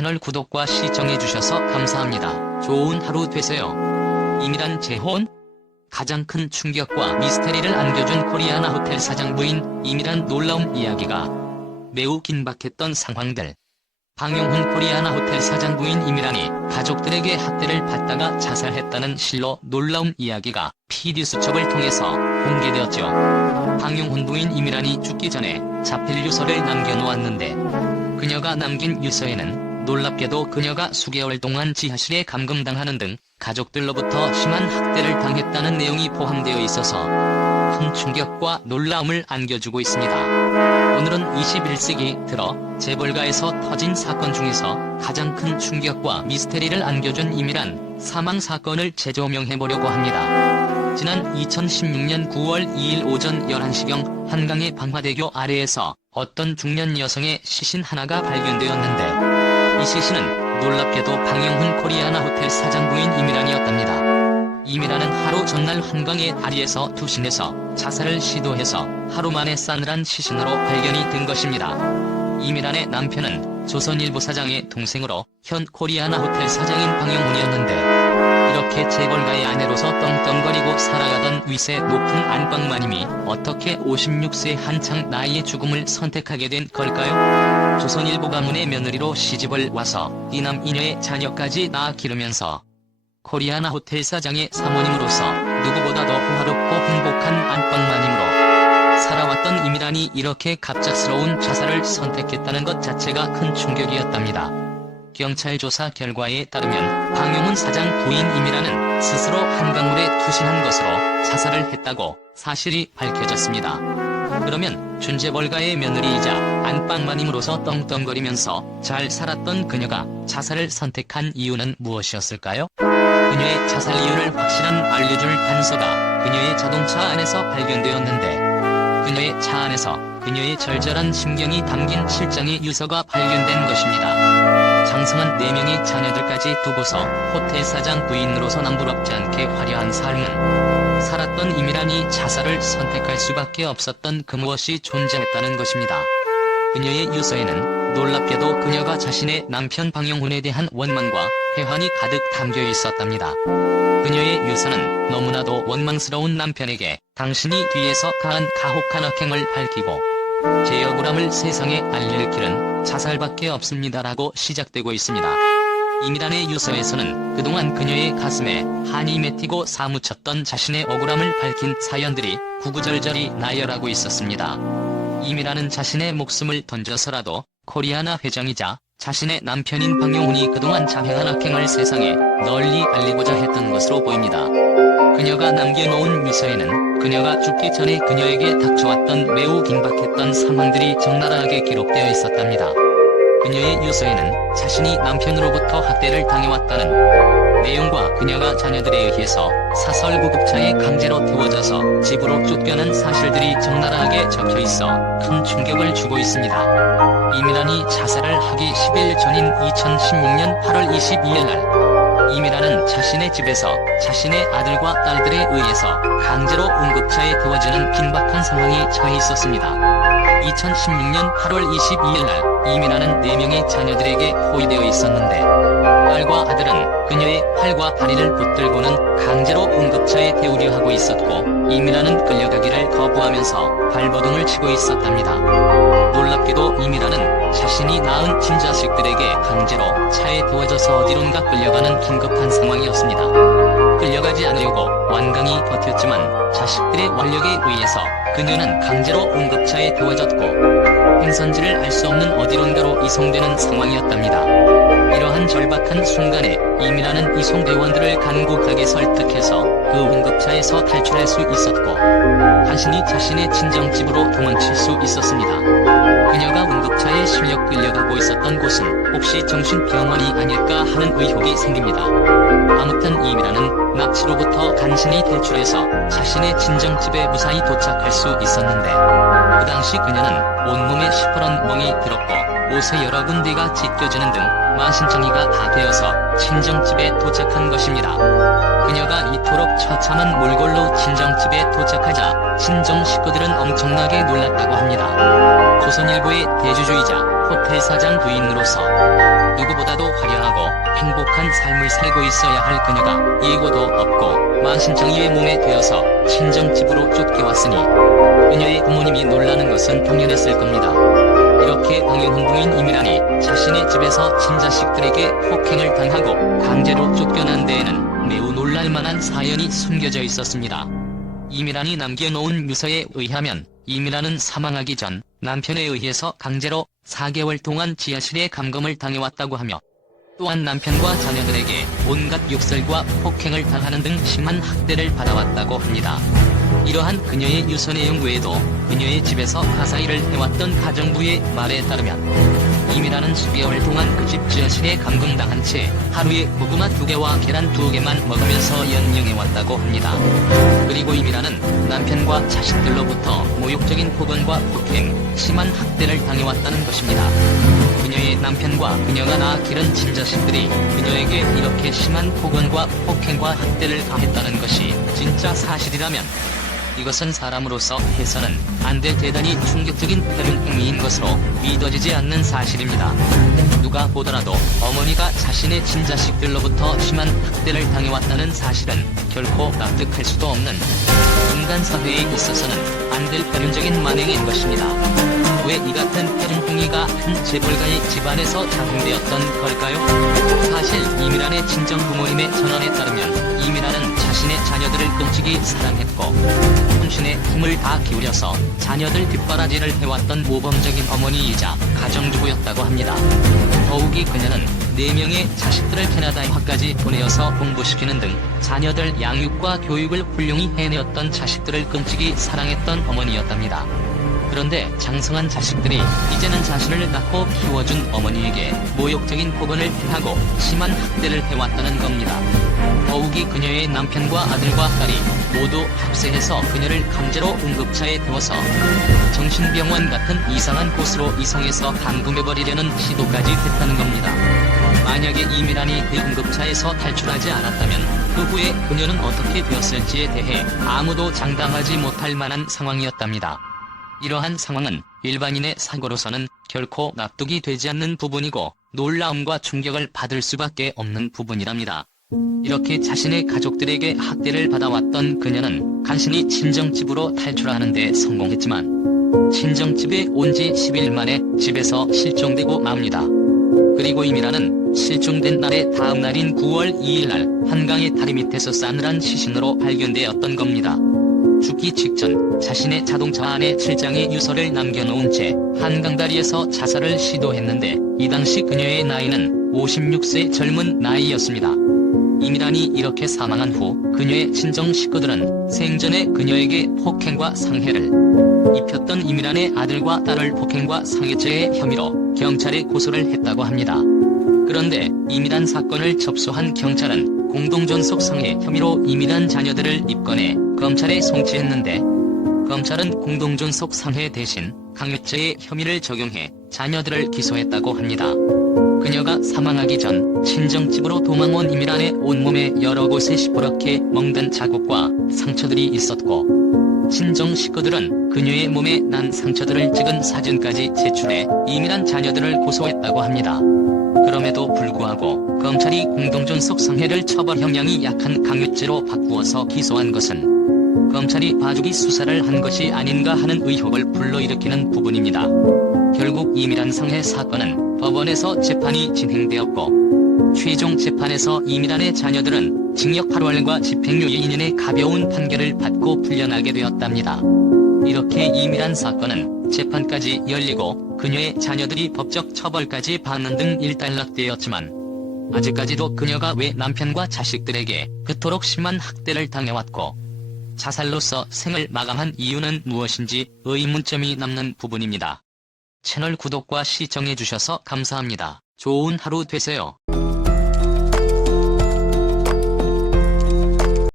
채널 구독과 시청해주셔서 감사합니다. 좋은 하루 되세요. 이미란 재혼? 가장 큰 충격과 미스테리를 안겨준 코리아나 호텔 사장 부인 이미란 놀라운 이야기가 매우 긴박했던 상황들. 방용훈 코리아나 호텔 사장 부인 이미란이 가족들에게 학대를 받다가 자살했다는 실로 놀라운 이야기가 PD수첩을 통해서 공개되었죠. 방용훈 부인 이미란이 죽기 전에 자필 유서를 남겨놓았는데 그녀가 남긴 유서에는 놀랍게도 그녀가 수개월 동안 지하실에 감금당하는 등 가족들로부터 심한 학대를 당했다는 내용이 포함되어 있어서 큰 충격과 놀라움을 안겨주고 있습니다. 오늘은 21세기 들어 재벌가에서 터진 사건 중에서 가장 큰 충격과 미스테리를 안겨준 이미란 사망 사건을 재조명해보려고 합니다. 지난 2016년 9월 2일 오전 11시경 한강의 방화대교 아래에서 어떤 중년 여성의 시신 하나가 발견되었는데 이 시신은 놀랍게도 방용훈 코리아나 호텔 사장 부인 이미란이었답니다. 이미란은 하루 전날 한강의 다리에서 투신해서 자살을 시도해서 하루 만에 싸늘한 시신으로 발견이 된 것입니다. 이미란의 남편은 조선일보 사장의 동생으로 현 코리아나 호텔 사장인 방용훈이었는데 이렇게 재벌가의 아내로서 떵떵거리고 살아가던 위세 높은 안방마님이 어떻게 56세 한창 나이의 죽음을 선택하게 된 걸까요? 조선일보 가문의 며느리로 시집을 와서 이남 이녀의 자녀까지 낳아 기르면서 코리아나 호텔 사장의 사모님으로서 누구보다도 호화롭고 행복한 안방마님으로 살아왔던 이미란이 이렇게 갑작스러운 자살을 선택했다는 것 자체가 큰 충격이었답니다. 경찰 조사 결과에 따르면 방용훈 사장 부인 이미란은 스스로 한강물에 투신한 것으로 자살을 했다고 사실이 밝혀졌습니다. 그러면 준재벌가의 며느리이자 안방마님으로서 떵떵거리면서 잘 살았던 그녀가 자살을 선택한 이유는 무엇이었을까요? 그녀의 자살 이유를 확실한 알려줄 단서가 그녀의 자동차 안에서 발견되었는데 그녀의 차 안에서 그녀의 절절한 심경이 담긴 7장의 유서가 발견된 것입니다. 장성한 4명의 자녀들까지 두고서 호텔 사장 부인으로서 남부럽지 않게 화려한 삶을 살았던 이미란이 자살을 선택할 수밖에 없었던 그 무엇이 존재했다는 것입니다. 그녀의 유서에는 놀랍게도 그녀가 자신의 남편 방용훈에 대한 원망과 회한이 가득 담겨 있었답니다. 그녀의 유서는 너무나도 원망스러운 남편에게 당신이 뒤에서 가한 가혹한 악행을 밝히고 제 억울함을 세상에 알릴 길은 자살밖에 없습니다라고 시작되고 있습니다. 이미란의 유서에서는 그동안 그녀의 가슴에 한이 맺히고 사무쳤던 자신의 억울함을 밝힌 사연들이 구구절절히 나열하고 있었습니다. 이미란은 자신의 목숨을 던져서라도 코리아나 회장이자 자신의 남편인 방용훈이 그동안 자행한 악행을 세상에 널리 알리고자 했던 것으로 보입니다. 그녀가 남겨놓은 유서에는 그녀가 죽기 전에 그녀에게 닥쳐왔던 매우 긴박했던 상황들이 적나라하게 기록되어 있었답니다. 그녀의 유서에는 자신이 남편으로부터 학대를 당해왔다는 내용과 그녀가 자녀들에 의해서 사설구급차에 강제로 태워져서 집으로 쫓겨난 사실들이 적나라하게 적혀있어 큰 충격을 주고 있습니다. 이미란이 자살을 하기 10일 전인 2016년 8월 22일 날 이미란은 자신의 집에서 자신의 아들과 딸들에 의해서 강제로 응급차에 태워지는 긴박한 상황에 처해 있었습니다. 2016년 8월 22일 날 이미란은 4명의 자녀들에게 포위되어 있었는데 딸과 아들은 그녀의 팔과 다리를 붙들고는 강제로 응급차에 태우려 하고 있었고 이미란은 끌려가기를 거부하면서 발버둥을 치고 있었답니다. 놀랍게도 이미란은 자신이 낳은 친자식들에게 강제로 차에 태워져서 어디론가 끌려가는 긴급한 상황이었습니다. 끌려가지 않으려고 완강히 버텼지만 자식들의 완력에 의해서 그녀는 강제로 응급차에 태워졌고 행선지를 알 수 없는 어디론가로 이송되는 상황이었답니다. 이러한 절박한 순간에 이미란은 이송대원들을 간곡하게 설득해서 그 응급차에서 탈출할 수 있었고 간신히 자신의 친정집으로 도망칠 수 있었습니다. 그녀가 응급차에 실려 끌려가고 있었던 곳은 혹시 정신병원이 아닐까 하는 의혹이 생깁니다. 아무튼 이미란은 납치로부터 간신히 탈출해서 자신의 친정집에 무사히 도착할 수 있었는데 그 당시 그녀는 온몸에 시퍼런 멍이 들었고 옷에 여러 군데가 찢겨지는 등 만신창이가 다 되어서 친정집에 도착한 것입니다. 그녀가 이토록 처참한 몰골로 친정집에 도착하자 친정 식구들은 엄청나게 놀랐다고 합니다. 조선일보의 대주주이자 호텔 사장 부인으로서 누구보다도 화려하고 행복한 삶을 살고 있어야 할 그녀가 예고도 없고 만신창이의 몸에 되어서 친정집으로 쫓겨왔으니 그녀의 부모님이 놀라는 것은 당연했을 겁니다. 이렇게 방영훈부인 이미란이 자신의 집에서 친자식들에게 폭행을 당하고 강제로 쫓겨난 데에는 매우 놀랄만한 사연이 숨겨져 있었습니다. 이미란이 남겨놓은 묘서에 의하면 이미란은 사망하기 전 남편에 의해서 강제로 4개월 동안 지하실에 감금을 당해왔다고 하며 또한 남편과 자녀들에게 온갖 욕설과 폭행을 당하는 등 심한 학대를 받아왔다고 합니다. 이러한 그녀의 유서 내용 외에도 그녀의 집에서 가사일을 해왔던 가정부의 말에 따르면 이미란은 수개월 동안 그 집 지하실에 감금당한 채 하루에 고구마 2개와 계란 2개만 먹으면서 연명해왔다고 합니다. 그리고 이미란은 남편과 자식들로부터 모욕적인 폭언과 폭행, 심한 학대를 당해왔다는 것입니다. 그녀의 남편과 그녀가 낳아 기른 친자식들이 그녀에게 이렇게 심한 폭언과 폭행과 학대를 가했다는 것이 진짜 사실이라면 이것은 사람으로서 해서는 안 될 대단히 충격적인 패륜 행위인 것으로 믿어지지 않는 사실입니다. 누가 보더라도 어머니가 자신의 친자식들로부터 심한 학대를 당해왔다는 사실은 결코 납득할 수도 없는 인간 사회에 있어서는 안 될 패륜적인 만행인 것입니다. 왜 이 같은 패륜 행위가 한 재벌가의 집안에서 작용되었던 걸까요? 사실 이미란의 친정 부모님의 전언에 따르면 이미란은 자신의 자녀들을 끔찍이 사랑했고 혼신의 힘을 다 기울여서 자녀들 뒷바라지를 해왔던 모범적인 어머니이자 가정주부였다고 합니다. 더욱이 그녀는 4명의 자식들을 캐나다 유학까지 보내어서 공부시키는 등 자녀들 양육과 교육을 훌륭히 해내었던 자식들을 끔찍이 사랑했던 어머니였답니다. 그런데 장성한 자식들이 이제는 자신을 낳고 키워준 어머니에게 모욕적인 폭언을 행하고 심한 학대를 해왔다는 겁니다. 더욱이 그녀의 남편과 아들과 딸이 모두 합세해서 그녀를 강제로 응급차에 태워서 정신병원 같은 이상한 곳으로 이송해서 감금해버리려는 시도까지 했다는 겁니다. 만약에 이미란이 그 응급차에서 탈출하지 않았다면 그 후에 그녀는 어떻게 되었을지에 대해 아무도 장담하지 못할 만한 상황이었답니다. 이러한 상황은 일반인의 사고로서는 결코 납득이 되지 않는 부분이고 놀라움과 충격을 받을 수밖에 없는 부분이랍니다. 이렇게 자신의 가족들에게 학대를 받아왔던 그녀는 간신히 친정집으로 탈출하는 데 성공했지만 친정집에 온 지 10일 만에 집에서 실종되고 맙니다. 그리고 이미란은 실종된 날의 다음 날인 9월 2일 날 한강의 다리 밑에서 싸늘한 시신으로 발견되었던 겁니다. 죽기 직전 자신의 자동차 안에 7장의 유서를 남겨놓은 채 한강다리에서 자살을 시도했는데 이 당시 그녀의 나이는 56세 젊은 나이였습니다. 이미란이 이렇게 사망한 후 그녀의 친정 식구들은 생전에 그녀에게 폭행과 상해를 입혔던 이미란의 아들과 딸을 폭행과 상해죄의 혐의로 경찰에 고소를 했다고 합니다. 그런데 이미란 사건을 접수한 경찰은 공동존속 상해 혐의로 이미란 자녀들을 입건해 검찰에 송치했는데 검찰은 공동존속 상해 대신 강요죄의 혐의를 적용해 자녀들을 기소했다고 합니다. 그녀가 사망하기 전 친정집으로 도망온 이미란의 온몸에 여러 곳에 시퍼렇게 멍든 자국과 상처들이 있었고 친정 식구들은 그녀의 몸에 난 상처들을 찍은 사진까지 제출해 이미란 자녀들을 고소했다고 합니다. 그럼에도 불구하고 검찰이 공동존속 상해를 처벌 형량이 약한 강요죄로 바꾸어서 기소한 것은 검찰이 봐주기 수사를 한 것이 아닌가 하는 의혹을 불러일으키는 부분입니다. 결국 이미란 상해 사건은 법원에서 재판이 진행되었고 최종 재판에서 이미란의 자녀들은 징역 8월과 집행유예 2년의 가벼운 판결을 받고 풀려나게 되었답니다. 이렇게 이미란 사건은 재판까지 열리고 그녀의 자녀들이 법적 처벌까지 받는 등 일단락되었지만 아직까지도 그녀가 왜 남편과 자식들에게 그토록 심한 학대를 당해왔고 자살로서 생을 마감한 이유는 무엇인지 의문점이 남는 부분입니다. 채널 구독과 시청해주셔서 감사합니다. 좋은 하루 되세요.